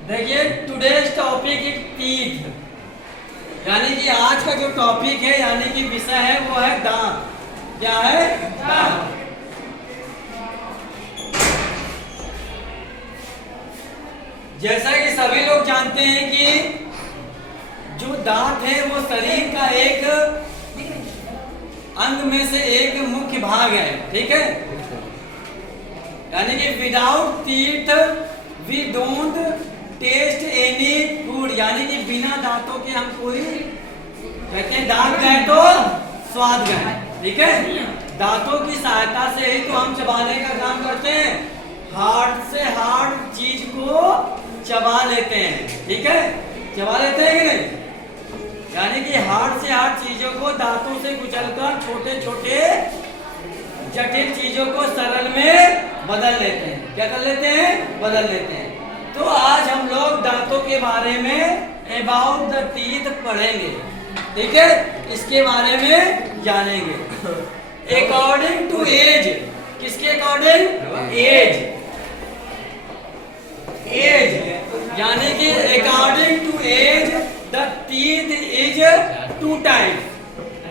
देखिए today's topic is teeth, यानी कि आज का जो टॉपिक है यानी कि विषय है वो है दांत। क्या है? दांत। जैसा कि सभी लोग जानते हैं कि जो दांत है वो शरीर का एक अंग में से एक मुख्य भाग है, ठीक है। यानी कि without teeth we don't taste any food, यानी कि बिना दांतों के हम कोई कहते हैं दांत गए तो स्वाद गए, ठीक है। दांतों की सहायता से ही तो हम चबाने का काम करते हैं, हार्ड से हार्ड चीज को चबा लेते हैं, ठीक है। चबा लेते हैं कि नहीं? यानी कि हार्ड से हार्ड चीजों को दांतों से कुचलकर छोटे छोटे जटिल चीजों को सरल में बदल लेते हैं। क्या कर लेते हैं? बदल लेते हैं। तो आज हम लोग दांतों के बारे में अबाउट द टीथ पढ़ेंगे, ठीक है। इसके बारे में जानेंगे अकॉर्डिंग टू एज। किसके अकॉर्डिंग? एज। यानी कि according to age the teeth is two type,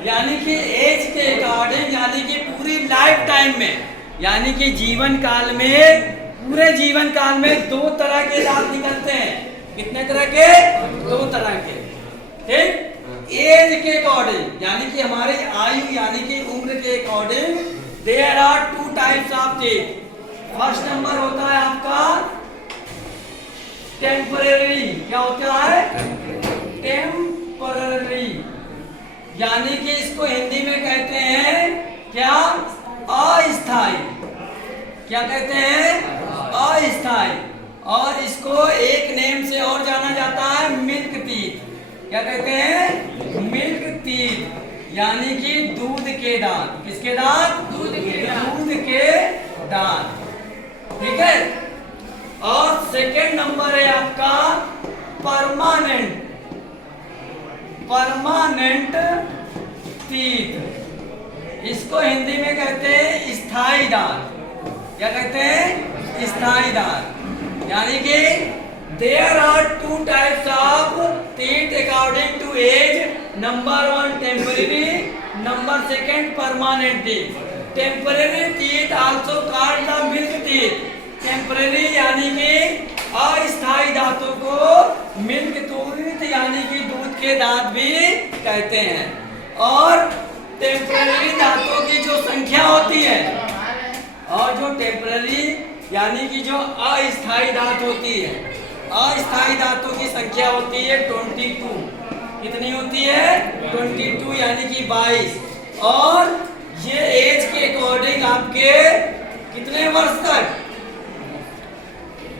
यानी कि एज के अकॉर्डिंग, यानी कि पूरी लाइफ टाइम में, यानी कि जीवन काल में, पूरे जीवन काल में दो तरह के दांत निकलते हैं। कितने तरह के? दो तरह के, ठीक। एज के अकॉर्डिंग यानी कि हमारी आयु यानी कि उम्र के according there are two types of teeth. First number होता है आपका टेम्परेरी। क्या होता है? टेम्परेरी, यानी कि इसको हिंदी में कहते हैं क्या? अस्थाई। क्या कहते हैं? अस्थाई। और इसको एक नेम से और जाना जाता है मिल्क टीथ। क्या कहते हैं? मिल्क टीथ, यानी कि दूध के दांत। किसके दांत? दूध के दांत, ठीक है। और सेकेंड नंबर है आपका परमानेंट टीथ। इसको हिंदी में कहते हैं स्थायी दांत। क्या कहते हैं? स्थायी दांत, यानी कि there are two types of teeth according to age. Number 1 temporary, number 2 permanent teeth. Temporary teeth also called the milk teeth. Temporary यानी कि अस्थायी दांतों को मिल्क टीथ यानी कि दूध के दांत भी कहते हैं। और टेम्परेरी दांतों की जो संख्या होती है, और जो टेम्परेरी यानी कि जो अस्थायी दांत होती है, अस्थायी दांतों की संख्या होती है 22। कितनी होती है? 22, यानी कि 22। और ये एज के अकॉर्डिंग आपके कितने वर्ष तक?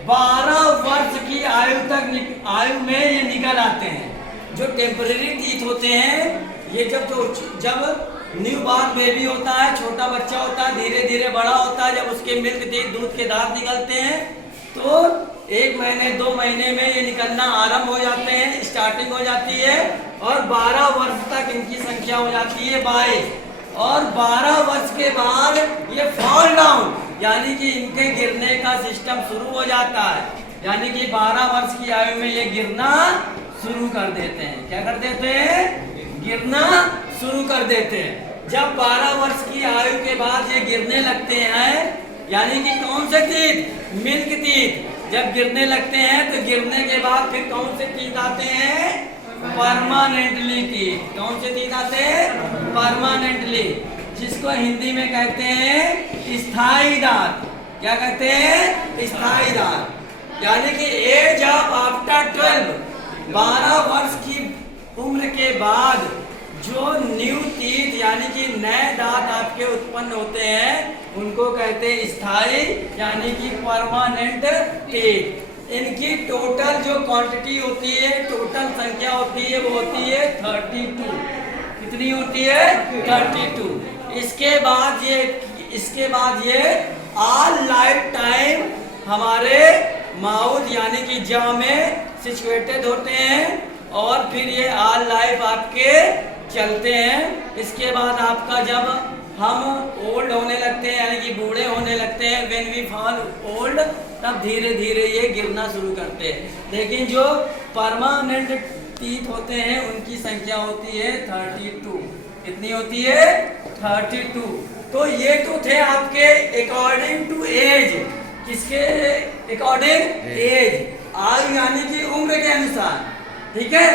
12 वर्ष की आयु में ये निकल आते हैं। जो टेम्परेरी टीथ होते हैं ये जब न्यू बॉर्न बेबी होता है, छोटा बच्चा होता है, धीरे धीरे बड़ा होता है, जब उसके मिल्क टीथ दूध के दांत निकलते हैं तो 1 महीने 2 महीने में ये निकलना आरंभ हो जाते हैं, स्टार्टिंग हो जाती है। और 12 वर्ष तक इनकी संख्या हो जाती है 22। और 12 वर्ष के बाद ये फॉल डाउन, यानी कि इनके गिरने का सिस्टम शुरू हो जाता है। यानी कि 12 वर्ष की आयु में ये गिरना शुरू कर देते हैं। क्या कर देते हैं? गिरना शुरू कर देते हैं। जब 12 वर्ष की आयु के बाद ये गिरने लगते हैं, यानी कि कौन से टीथ? Milk teeth. जब गिरने लगते हैं तो गिरने के बाद फिर कौन से टीथ आते हैं? Permanently teeth. कौन से टीथ आते हैं? परमानेंटली, जिसको हिंदी में कहते हैं स्थायी दांत। क्या कहते हैं? स्थायी दांत। यानी कि एज ऑफ आफ्टर 12 वर्ष की उम्र के बाद जो न्यू टीथ यानी कि नए दांत आपके उत्पन्न होते हैं उनको कहते हैं स्थायी यानी कि परमानेंट टीथ। इनकी टोटल जो क्वांटिटी होती है, टोटल संख्या होती है, वो होती है 32। कितनी होती है? 32। इसके बाद ये ऑल लाइफ टाइम हमारे माउथ यानी कि जाव में सिचुएटेड होते हैं, और फिर ये ऑल लाइफ आपके चलते हैं। इसके बाद आपका जब हम ओल्ड होने लगते हैं यानी कि बूढ़े होने लगते हैं, व्हेन वी फॉल ओल्ड, तब धीरे धीरे ये गिरना शुरू करते हैं। लेकिन जो परमानेंट टीथ होते हैं उनकी संख्या होती है 32। कितनी होती है? 32। तो ये तो थे आपके अकॉर्डिंग टू एज। किसके अकॉर्डिंग? एज, आयु यानी कि उम्र के अनुसार। ठीक है,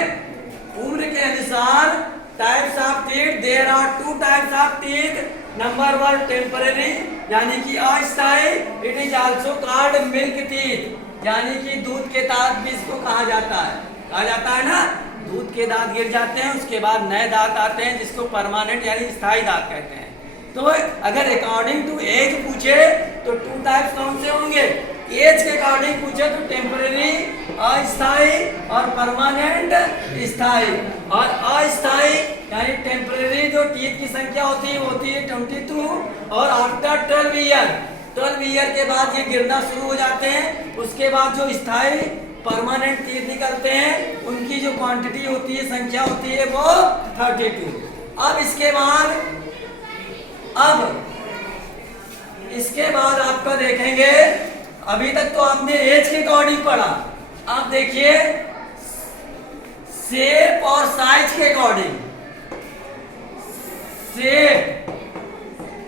उम्र के अनुसार types of teeth. There are 2 types of teeth. Number 1 temporary यानी कि अस्थायी। It is also called milk teeth यानी कि दूध के दांत भी इसको कहा जाता है। कहा जाता है ना, दूध के दांत गिर जाते हैं उसके बाद नए दांत आते हैं जिसको परमानेंट यानी स्थायी दांत कहते हैं। तो अगर अकॉर्डिंग टू एज पूछे तो 2 टाइप्स कौन से होंगे? एज के अकॉर्डिंग पूछे तो टेम्पररी अस्थायी और परमानेंट स्थायी। और अस्थायी यानी टेम्पररी जो टीथ की संख्या होती है 22। और आफ्टर 12 ईयर के बाद ये गिरना शुरू हो जाते हैं। उसके बाद जो स्थायी परमानेंट टीथ निकलते हैं उनकी जो क्वांटिटी होती है, संख्या होती है वो 32। अब इसके बाद आपका देखेंगे, अभी तक तो आपने एज के अकॉर्डिंग पढ़ा। अब देखिए शेप और साइज के अकॉर्डिंग। शेप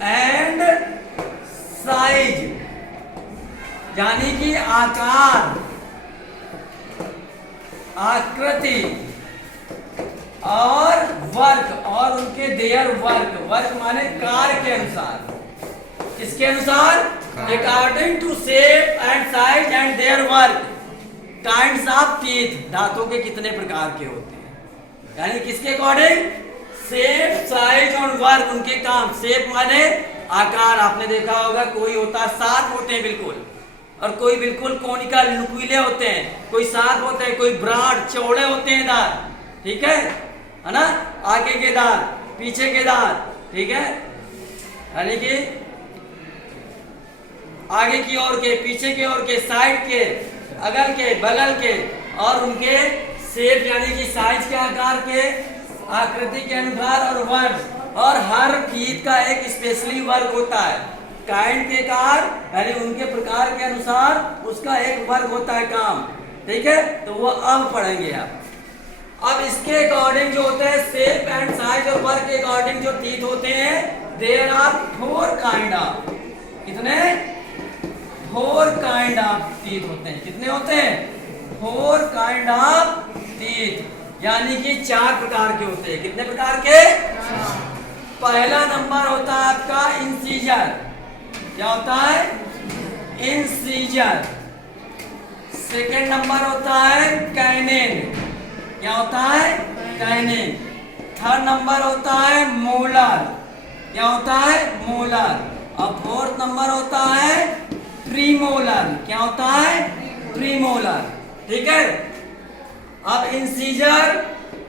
एंड साइज यानी कि आकार, आकृति और वर्क और उनके देयर वर्क। वर्क माने कार्य के अनुसार। किसके अनुसार? According to shape and size and their work. Kinds of teeth, दांतों के कितने प्रकार के होते हैं यानी किसके अकॉर्डिंग? शेप, साइज और वर्क, उनके काम। शेप माने आकार, आपने देखा होगा कोई होता है शार्प होते हैं बिल्कुल, और कोई बिल्कुल कोनिकल नुकीले होते हैं। कोई शार्प होते हैं, कोई ब्रॉड चौड़े होते हैं दांत। ठीक है ना, आगे के दांत, पीछे के दांत। ठीक है, यानी कि आगे की ओर के, पीछे की ओर के, साइड के, अगल के, बगल के, और उनके शेप यानी कि साइज के आकार के, आकृति के अनुसार और वर्ग। और हर टीथ का एक स्पेशली वर्ग होता है। काइंड के कार यानी उनके प्रकार के अनुसार उसका एक वर्ग होता है काम। ठीक है, तो वो अब पढ़ेंगे आप। अब इसके अकॉर्डिंग जो होते हैं शेप एंड साइज और वर्ग के अकॉर्डिंग जो टीथ होते हैं, देयर आर 4 काइंड ऑफ। कितने? 4 काइंड ऑफ टीथ होते हैं। कितने होते हैं? 4 काइंड ऑफ टीथ यानी कि 4 प्रकार के होते हैं। कितने प्रकार के? पहला नंबर होता है आपका इंसीजर। क्या होता है? इंसीजर। सेकेंड नंबर होता है कैनिन। क्या होता है? कैनिन। थर्ड नंबर होता है मोलर। क्या होता है? मोलर। और फोर्थ नंबर होता है प्रीमोलर। क्या होता है? प्रीमोलर। ठीक है, अब इंसीजर,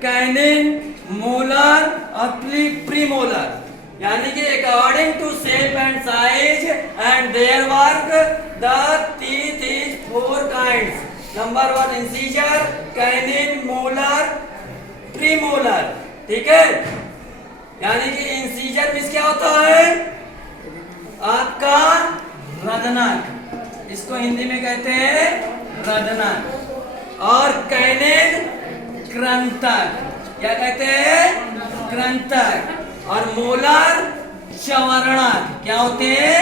कैनिन, मोलर और प्रीमोलर यानी कि according to shape and size and their work the teeth is 4 kinds. Number 1 incisor, canine, molar, premolar. ठीक है, यानी कि इंसीजर में क्या होता है? आपका रदनक, इसको हिंदी में कहते हैं रदनक। और कैनिन कृंतक। क्या कहते हैं? कृंतक। और मोलर चवर्णक। क्या होते हैं?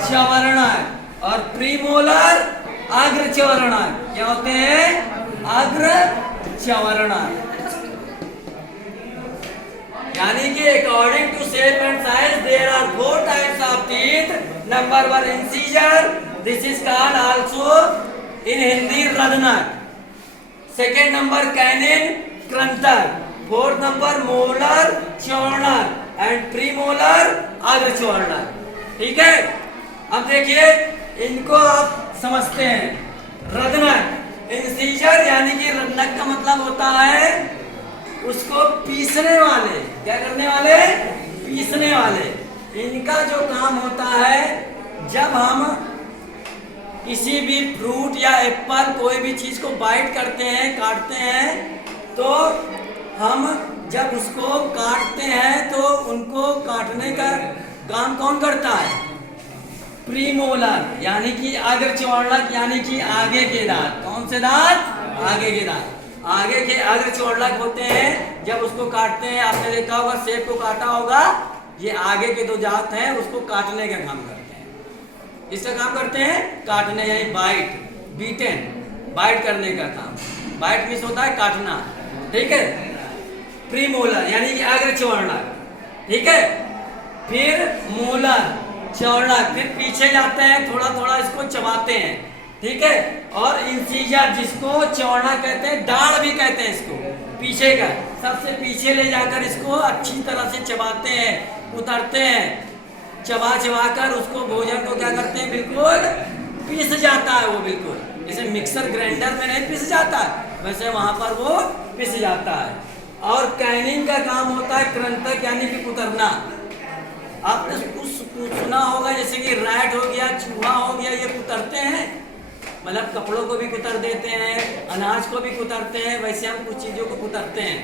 चवर्णक। और प्रीमोलर अग्र चवर्णक। क्या होते हैं? अग्र चवर्णक। यानी कि according to shape and size there are 4 types of teeth. Number 1 incisor, this is called also in Hindi रदनक। सेकेंड नंबर कैनिन कृंतक। फोर्थ नंबर मोलर चवर्णक एंड प्रीमोलर अग्र चवर्णक। ठीक है, अब देखिए इनको आप समझते हैं। रदनक, इंसीजर यानी कि रदनक का मतलब होता है उसको पीसने वाले। क्या करने वाले? पीसने वाले। इनका जो काम होता है, जब हम किसी भी फ्रूट या एप्पल कोई भी चीज को बाइट करते हैं, काटते हैं, तो हम जब उसको काटते हैं तो उनको काटने का काम कौन करता है? प्रीमोलर यानी कि अग्र चौड़क यानी कि आगे के दांत। कौन से दांत? आगे के दांत। आगे के अग्र चौड़क होते हैं, जब उसको काटते हैं, आपने देखा होगा सेब को काटा होगा, ये आगे के दो दांत हैं, उसको काटने का काम करते हैं। इसका काम करते हैं काटने, यानी बाइट, बीटन, बाइट करने का काम। बाइट मीन्स होता है काटना, ठीक है। प्रीमोलर यानी कि अग्र चौड़क, ठीक है। फिर मोलर, चौड़क, फिर पीछे जाते हैं, थोड़ा थोड़ा इसको चबाते हैं, ठीक है। और इंसीजर जिसको चौड़ा कहते हैं, दाढ़ भी कहते हैं इसको, पीछे का, सबसे पीछे ले जाकर इसको अच्छी तरह से चबाते हैं, उतरते हैं, चबा चबा कर उसको भोजन को क्या करते हैं, बिल्कुल पीस जाता है वो, बिल्कुल जैसे मिक्सर ग्राइंडर में नहीं पीस जाता है, वैसे वहां पर वो पीस जाता है। और कैनिंग का काम होता है कृंतक यानी कि कुतरना। आपने कुछ सुना होगा जैसे कि रैट हो गया, चूहा हो गया, ये कुतरते हैं, मतलब कपड़ों को भी कुतर देते हैं, अनाज को भी कुतरते हैं, वैसे हम कुछ चीज़ों को कुतरते हैं,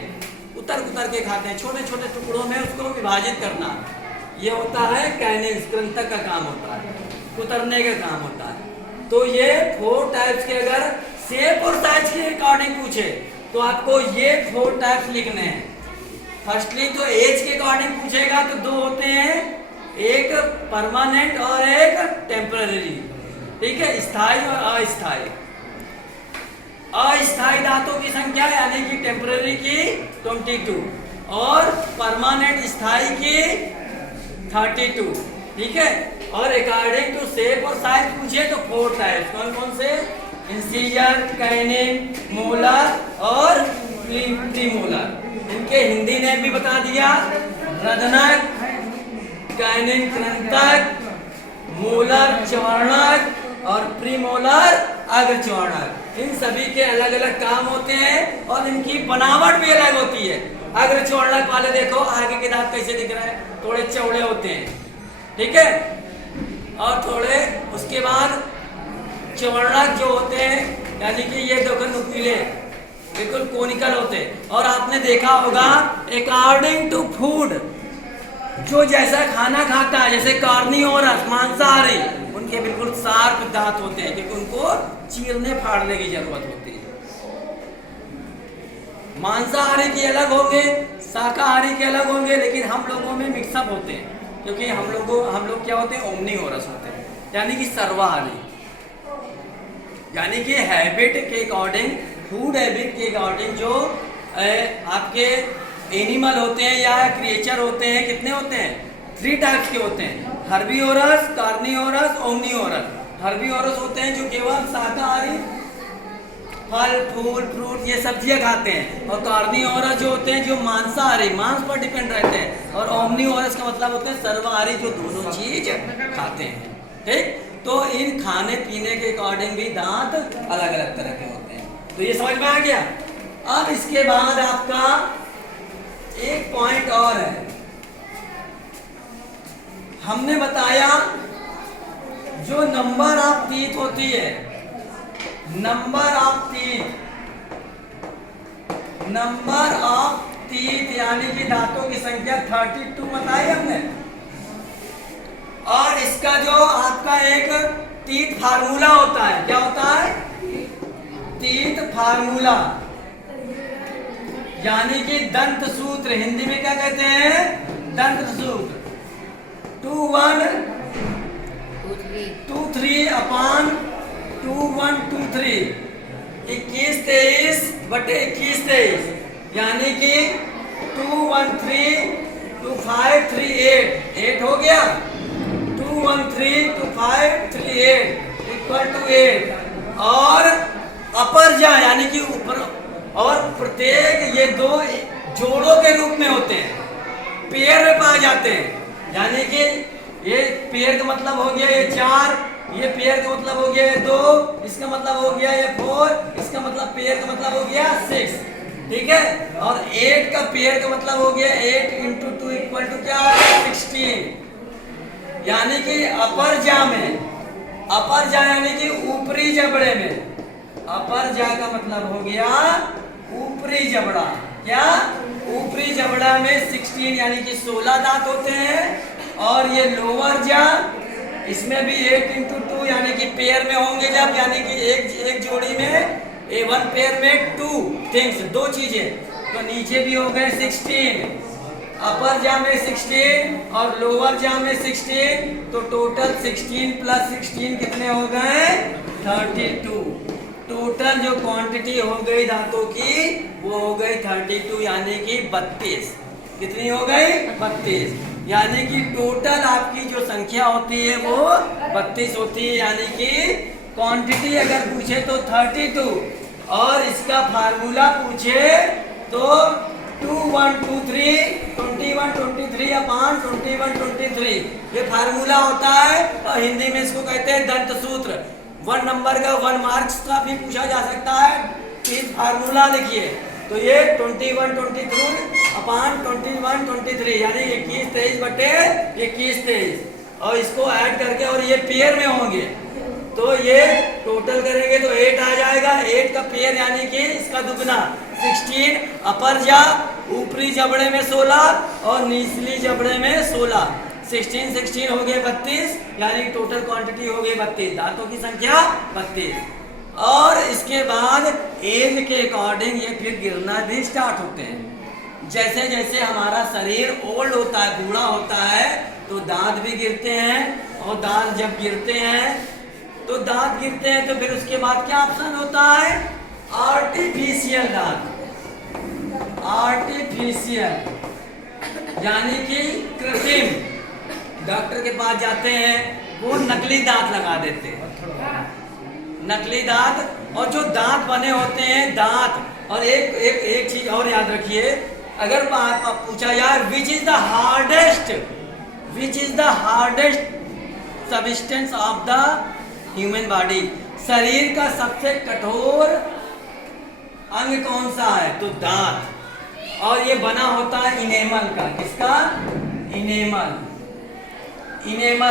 कुतर कुतर के खाते हैं, छोटे छोटे टुकड़ों में उसको विभाजित करना, ये होता है कैनिंग, कृंतक का काम होता है, कुतरने का काम होता है। तो ये 4 टाइप्स के अगर शेप और साइज के अकॉर्डिंग पूछे तो आपको ये 4 टाइप्स लिखने हैं। फर्स्टली तो एज के अकॉर्डिंग पूछेगा तो 2 होते हैं, एक परमानेंट और एक टेम्पररी, ठीक है, स्थायी और अस्थायी। अस्थायी दांतों की संख्या यानी कि टेम्पररी की 22 और परमानेंट स्थायी की 32, ठीक है। और अकॉर्डिंग टू शेप और साइज पूछे तो 4 टाइप्स, कौन कौन से? इंसीजर, कैनिंग, मोलर और प्रीमोलर। इनके हिंदी ने भी बता दिया, रदनक, कैनिंग कृंतक, मोलर चौड़क और प्रीमोलर अग्र चौड़क। इन सभी के अलग अलग काम होते हैं और इनकी बनावट भी अलग होती है। अग्र चौड़क वाले देखो आगे के दांत कैसे दिख रहे हैं, थोड़े चौड़े होते हैं, ठीक है, और थोड़े उसके बाद चौड़क जो होते हैं यानी कि ये देखो नुकीले, बिल्कुल कोनिकल होते हैं। और आपने देखा होगा अकॉर्डिंग टू फूड, जो जैसा खाना खाता है, जैसे कार्निवोरस मांसाहारी, उनके बिल्कुल शार्प दांत होते हैं क्योंकि उनको चीरने फाड़ने की जरूरत होती है। मांसाहारी के अलग होंगे, शाकाहारी के अलग होंगे, लेकिन हम लोगों में मिक्सअप होते हैं क्योंकि हम लोग क्या होते हैं, ओमनीवोरस होते हैं, यानी कि सर्वाहारी, यानी कि हैबिट के अकॉर्डिंग, फूड हैबिट के अकॉर्डिंग जो आपके एनिमल होते हैं या क्रिएचर होते हैं, कितने होते हैं? 3 टाइप्स के होते हैं, हर्बीवोरस, कार्निवोरस, ओमनीवोरस। हर्बीवोरस होते हैं जो केवल शाकाहारी फल फूल फ्रूट ये सब्जियां खाते हैं, और कार्निवोरस जो होते हैं जो मांसाहारी, मांस पर डिपेंड रहते हैं, और ओमनीवोरस का मतलब होते हैं सर्वाहारी जो दोनों चीज खाते हैं, ठीक। तो इन खाने पीने के अकॉर्डिंग भी दांत अलग अलग तरह के होते हैं। तो ये समझ में आ गया। अब इसके बाद आपका एक पॉइंट और है, हमने बताया जो नंबर ऑफ टीथ होती है, नंबर ऑफ टीथ यानी कि दांतों की संख्या 32 बताई हमने। और इसका जो आपका एक टीथ फार्मूला होता है, क्या होता है? टीथ फार्मूला यानी कि दंत सूत्र, हिंदी में क्या कहते हैं? दंत सूत्र। 2 1 2 3 अपॉन 2 1 2 3, 21 23 बटे 21 23, यानी कि 2 1 3 2 5 3 8 हो गया। 2 1 3 2 5 3 8 इक्वल टू 8। और अपर जा यानी कि ऊपर, और प्रत्येक ये 2 जोड़ों के रूप में होते हैं, पेयर में पाए जाते हैं, यानी कि ये पेयर का मतलब हो गया ये 4, ये पेयर का मतलब हो गया ये 2, इसका मतलब हो गया ये 4, इसका मतलब पेयर का मतलब हो गया 6, ठीक है। और 8 का पेयर का मतलब हो गया 8 इंटू 2 इक्वल टू क्या? 16, यानी कि अपर जा में, अपर जा यानी कि ऊपरी जबड़े में, अपर जा का मतलब हो गया ऊपरी जबड़ा, क्या? ऊपरी जबड़ा में 16 यानी कि 16 दांत होते हैं, और ये लोअर जा इसमें भी 8 इंटू 2 यानी कि पेयर में होंगे जब, यानी कि एक जोड़ी में वन पेयर में 2 थिंग्स, 2 चीजें, तो नीचे भी हो गए 16, अपर जा में 16 और लोअर जा में 16, तो टोटल 16 प्लस 16 कितने हो गए 32। टोटल जो क्वांटिटी हो गई दांतों की वो हो गई 32 यानी कि 32। कितनी हो गई 32, यानी कि टोटल आपकी जो संख्या होती है वो 32 होती है, यानी कि क्वांटिटी अगर पूछे तो 32 और इसका फार्मूला पूछे तो 2123 2123 अपॉन 2123 ये फार्मूला होता है। और हिंदी में इसको कहते हैं दंत सूत्र। 1 नंबर का 1 मार्क्स का भी पूछा जा सकता है, प्लीज फार्मूला लिखिए। तो ये 2123 अपॉन 2123 यानी 2123 बटे 2123 और इसको ऐड करके और ये पेयर में होंगे तो ये टोटल करेंगे तो 8 आ जाएगा। 8 का पेयर यानी कि इसका दुगना 16, अपर जा ऊपरी जबड़े में 16 और निचली जबड़े में 16, 16 हो गए 32 यानी टोटल क्वांटिटी हो गई 32, दांतों की संख्या 32। और इसके बाद एज के अकॉर्डिंग ये फिर गिरना भी स्टार्ट होते हैं। जैसे जैसे हमारा शरीर ओल्ड होता है, बूढ़ा होता है, तो दांत भी गिरते हैं। और दांत जब गिरते हैं तो फिर उसके बाद क्या ऑप्शन होता है आर्टिफिशियल दांत, आर्टिफिशियल यानी कि कृत्रिम। डॉक्टर के पास जाते हैं वो नकली दांत लगा देते हैं, नकली दांत। और जो दांत बने होते हैं दांत, और एक चीज और याद रखिए, अगर पूछा जाए which is the hardest substance of the human body, शरीर का सबसे कठोर अंग कौन सा है, तो दांत। और ये बना होता है इनेमल का, किसका इनेमल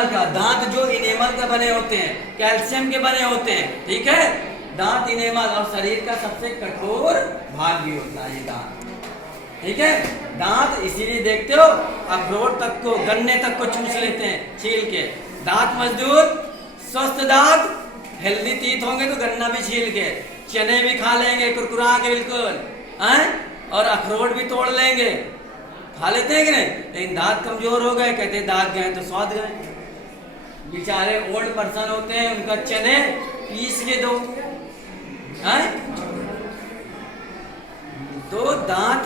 का। दांत जो इनेमल का बने होते हैं, कैल्शियम के बने होते हैं, ठीक है, दांत इनेमल। और शरीर का सबसे कठोर भाग भी होता है ये दांत, ठीक है। दांत इसीलिए देखते हो अखरोट तक को, गन्ने तक को चूस लेते हैं छील के। दांत मजबूत स्वस्थ दांत, हेल्दी टीथ होंगे तो गन्ना भी छील के, चने भी खा लेंगे कुरकुरा के बिल्कुल, और अखरोट भी तोड़ लेंगे, खा लेते हैं कि नहीं। लेकिन दांत कमजोर हो गए, कहते हैं दांत गए तो स्वाद गए। बेचारे ओल्ड पर्सन होते हैं, उनका चने पीस के दो, तो दांत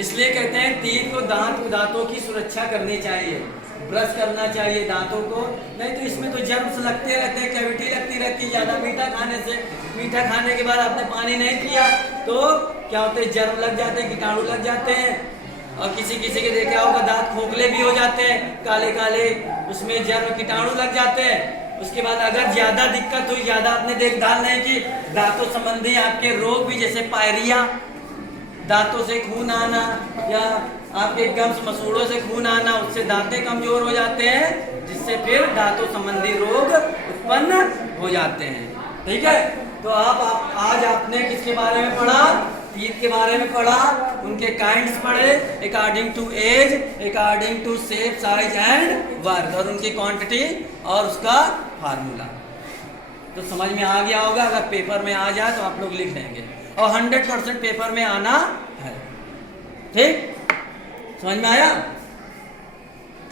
इसलिए कहते हैं टीथ को, दांतों की सुरक्षा करनी चाहिए, ब्रश करना चाहिए दांतों को, नहीं तो इसमें तो जर्म्स लगते रहते हैं, कैविटी लगती रहती है। ज्यादा मीठा खाने से, मीठा खाने के बाद आपने पानी नहीं पिया तो क्या होते हैं, जर्म लग जाते हैं, कीटाणु लग जाते हैं। और किसी के देखा होगा दांत खोखले भी हो जाते हैं, काले काले, उसमें जर्म कीटाणु लग जाते हैं। उसके बाद अगर ज्यादा दिक्कत हुई, ज्यादा आपने देखभाल नहीं की, दांतों संबंधी आपके रोग भी, जैसे पायरिया, दांतों से खून आना, या आपके गम्स मसूड़ों से खून आना, उससे दांतें कमजोर हो जाते हैं, जिससे फिर दांतों संबंधी रोग उत्पन्न हो जाते हैं, ठीक है। तो आज आपने किसके बारे में पढ़ा, टीथ के बारे में पढ़ा, उनके काइंड्स पढ़े, according to age, according to shape, size and work, और उनकी क्वांटिटी और उसका फार्मूला। तो समझ में आ गया होगा। अगर पेपर में आ जाए तो आप लोग लिख लेंगे, और 100% पेपर में आना है, ठीक। समझ में आया।